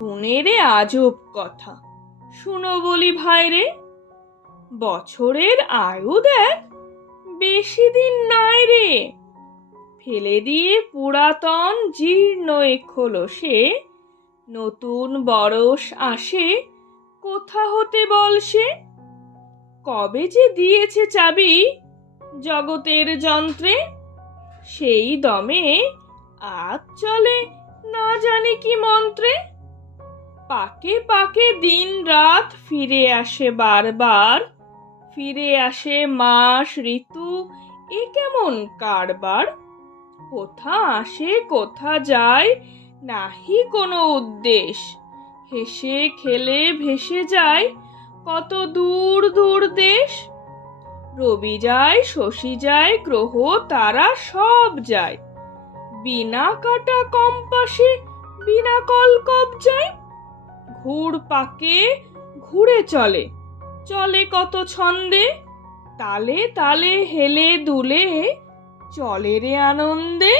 শুনেরে আজব কথা, শুনো বলি ভাই রে। বছরের আয়ু দেখ, বেশি দিন নাই রে। ফেলে দিয়ে পুরাতন জীর্ণ এ খোলসে নতুন বরষ আসে কোথা হতে বল সে। কবে যে দিয়েছে চাবি জগতের যন্ত্রে, সেই দমে আজ চলে না জানি কি মন্ত্রে। পাকে পাকে দিন রাত ফিরে আসে বারবার, ফিরে আসে মাস ঋতু, এ কেমন কারবার। কোথা আসে কোথা যায় নাহি কোনো উদ্দেশ, হেসে খেলে ভেসে যায় কত দূর দূর দেশ। রবি যায় শশী যায় গ্রহ তারা সব যায়, বিনা কাটা কম্পাসে বিনা কলকবজায়। ঘুর পাকে ঘুরে চলে, চলে কত ছন্দে, তালে তালে হেলে দুলে চলে রে আনন্দে।